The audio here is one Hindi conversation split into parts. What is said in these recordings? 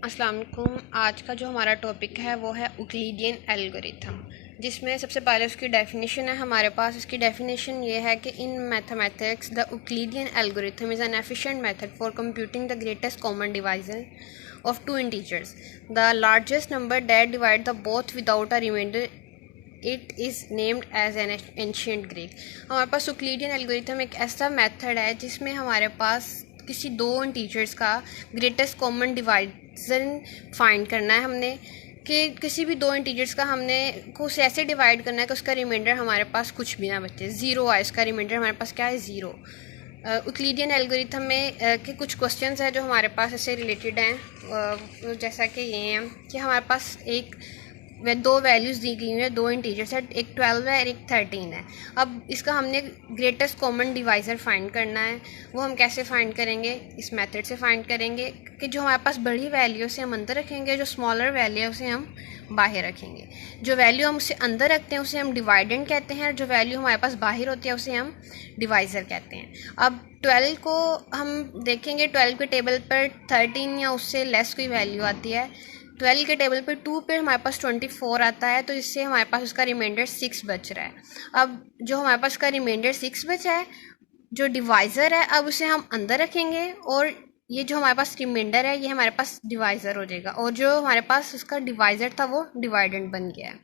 अस्सलाम वालेकुम। आज का जो हमारा टॉपिक है वो है यूक्लिडियन एल्गोरिथम, जिसमें सबसे पहले उसकी डेफिनेशन है हमारे पास। इसकी डेफिनेशन ये है कि in mathematics the Euclidean algorithm is an efficient method for computing the greatest common divisor of two integers, the largest number that divide the both without a reminder. It is named as an ancient Greek. हमारे पास यूक्लिडियन एल्गोरिथम एक ऐसा मेथड है जिसमें हमारे पास किसी दो इंटीजर्स का ग्रेटेस्ट कॉमन डिवाइजर फाइंड करना है हमने, कि किसी भी दो इंटीजर्स का हमने को उसे ऐसे डिवाइड करना है कि उसका रिमाइंडर हमारे पास कुछ भी ना बचे, ज़ीरो आए। इसका रिमाइंडर हमारे पास क्या है? ज़ीरो। यूक्लिडियन एल्गोरिथम में के कुछ क्वेश्चंस हैं जो हमारे पास इससे रिलेटेड हैं, जैसा कि ये हैं कि हमारे पास दो वैल्यूज़ दी गई हैं, दो इंटीजर्स है, एक 12 है और एक 13 है। अब इसका हमने ग्रेटेस्ट कॉमन डिवाइज़र फाइंड करना है। वो हम कैसे फाइंड करेंगे? इस मेथड से फाइंड करेंगे कि जो हमारे पास बड़ी वैल्यू से हम अंदर रखेंगे, जो स्मॉलर वैल्यू है उसे हम बाहर रखेंगे। जो वैल्यू हम उसे अंदर रखते हैं उसे हम डिवाइडेंड कहते हैं, और जो वैल्यू हमारे पास बाहर होती है उसे हम डिवाइज़र कहते हैं। अब 12 को हम देखेंगे, 12 के टेबल पर 13 या उससे लेस कोई वैल्यू आती है। 12 के टेबल पर 2 पे हमारे पास 24 आता है, तो इससे हमारे पास उसका रिमाइंडर 6 बच रहा है। अब जो हमारे पास उसका रिमाइंडर 6 बचा है, जो डिवाइज़र है, अब उसे हम अंदर रखेंगे और ये जो हमारे पास रिमाइंडर है ये हमारे पास डिवाइज़र हो जाएगा, और जो हमारे पास उसका डिवाइज़र था वो डिवाइडेंड बन गया है।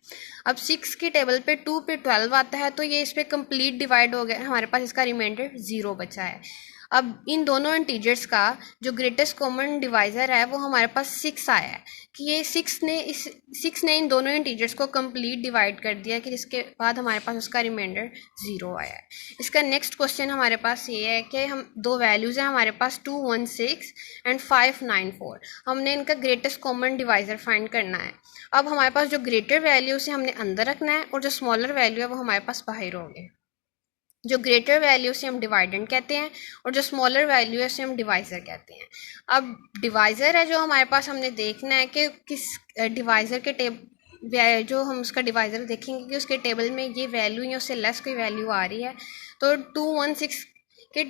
अब 6 की टेबल पे 2 पे 12 आता है, तो ये इस पर कंप्लीट डिवाइड हो गया, हमारे पास इसका रिमाइंडर 0 बचा है। अब इन दोनों इंटीजर्स का जो ग्रेटेस्ट कॉमन डिवाइज़र है वो हमारे पास 6 आया है, कि ये 6 ने इन दोनों इंटीजर्स को कंप्लीट डिवाइड कर दिया, कि जिसके बाद हमारे पास उसका रिमाइंडर 0 आया है। इसका नेक्स्ट क्वेश्चन हमारे पास ये है कि हम दो वैल्यूज़ हैं हमारे पास 216 एंड 594। हमने इनका ग्रेटेस्ट कॉमन डिवाइज़र फाइंड करना है। अब हमारे पास जो ग्रेटर वैल्यू उसे हमने अंदर रखना है, और जो स्मॉलर वैल्यू है वो हमारे पास बाहर होंगे। जो ग्रेटर वैल्यू से हम डिवाइडेंड कहते हैं, और जो स्मॉलर वैल्यू है उसे हम डिवाइज़र कहते हैं। अब डिवाइज़र है जो हमारे पास, हमने देखना है कि किस डिवाइज़र के जो हम उसका डिवाइज़र देखेंगे कि उसके टेबल में ये वैल्यू या उससे लेस कोई वैल्यू आ रही है। तो 216 के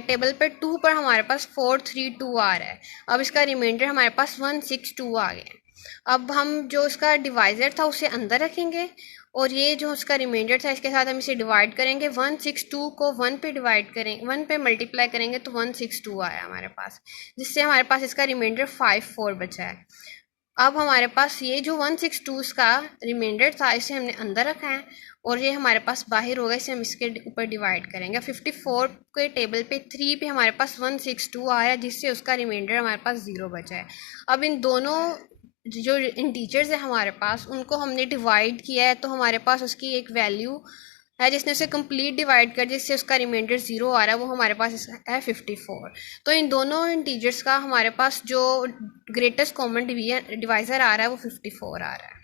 टेबल पर 2 पर हमारे पास 432 आ रहा है। अब इसका रिमाइंडर हमारे पास 162 आ गया है। अब हम जो इसका डिवाइज़र था उसे अंदर रखेंगे, और ये जो उसका रिमाइंडर था इसके साथ हम इसे डिवाइड करेंगे। 162 को 1 पे डिवाइड करेंगे, 1 पे मल्टीप्लाई करेंगे तो 162 आया हमारे पास, जिससे हमारे पास इसका रिमाइंडर 54 बचा है। अब हमारे पास ये जो 162 का रिमाइंडर था इसे हमने अंदर रखा है, और ये हमारे पास बाहर होगा, इसे हम इसके ऊपर डिवाइड करेंगे। 54 के टेबल पे 3 पे हमारे पास 162 आया, जिससे उसका रिमाइंडर हमारे पास 0 बचा है। अब इन दोनों जो इंटीजर्स है हमारे पास उनको हमने डिवाइड किया है, तो हमारे पास उसकी एक वैल्यू है जिसने उसे कंप्लीट डिवाइड कर, जिससे उसका रिमाइंडर 0 आ रहा है, वो हमारे पास है 54। तो इन दोनों इंटीजर्स का हमारे पास जो ग्रेटेस्ट कॉमन डिवाइज़र आ रहा है वो 54 आ रहा है।